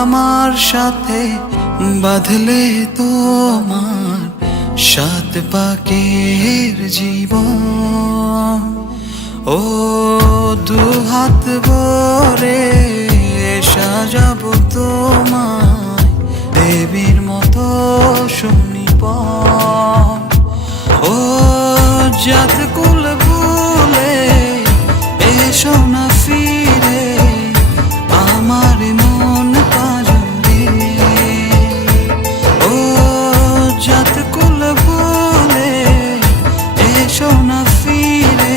আমার সাথে বাঁধলে তোমার সাত পাকের জীবন। ও দুহাত ভরে সাজাবো তোমায় দেবীর মতো সুনিপন। ও জাত কুল ভুলে এসো না ফিরে আমার মন পাজরে। ও জাত কুল ভুলে এসো না ফিরে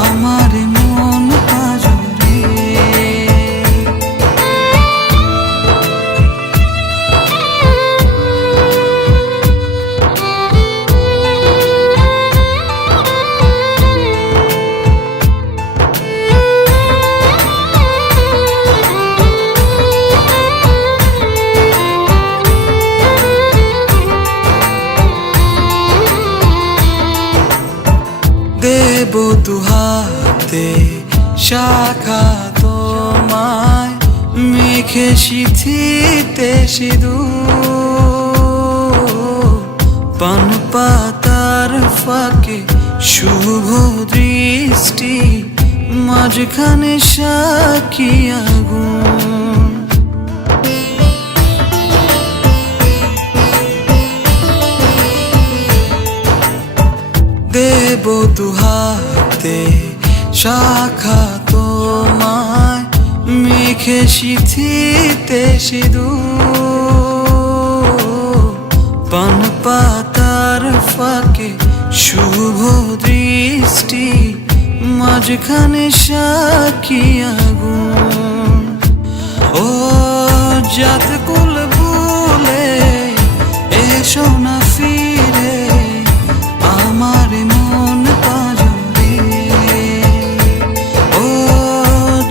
আমার মন পাজরে। দেব দুহাতে শাখা তোমায় মেখে সিথিতে সিঁদুর। পান পাতার ফাঁকে শুভ দৃষ্টি মাঝখানে সাক্ষী আগুন। দেব দুহাতে শাখা তোমায় মেখে সিথিতে সিঁদুর। পান পাতার ফাঁকে শুভ দৃষ্টি মাঝখানে সাক্ষী আগুন। ও জাত কুল ভুলে এসো না ফিরে আমার মন পাজরে। ও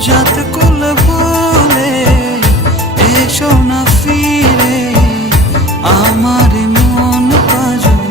জাত কুল ভুলে এসো না ফিরে আমার মন পাজরে।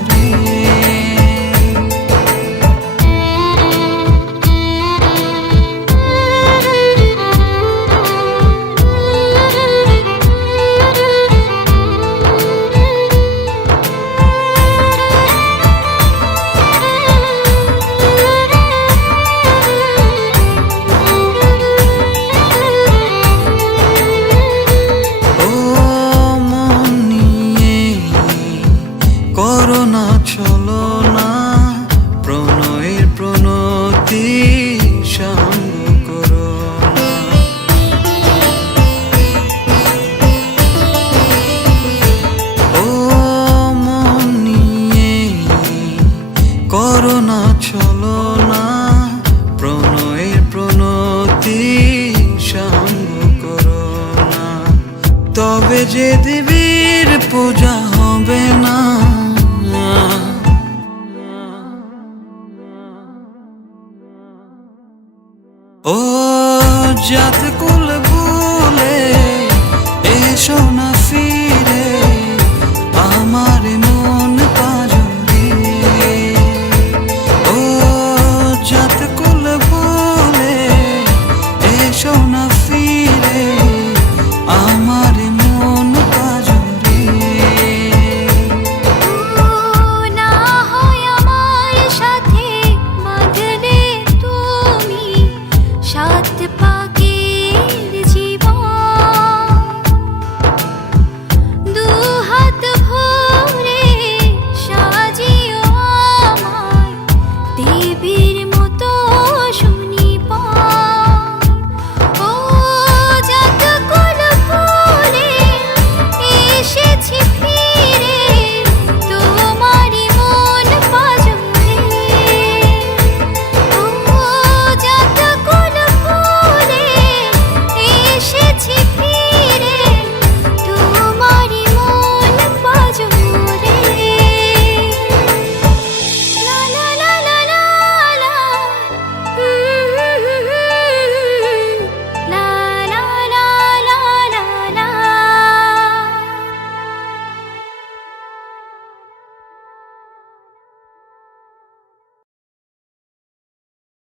করোনা চলো না প্রণয়ের প্রণতি সঙ্গ করো না। ও মন নিয়ে করোনা চলো না প্রণয়ের প্রণতি সঙ্গ করো না। তবে যে দেবীর পূজা হবে না। ও জাত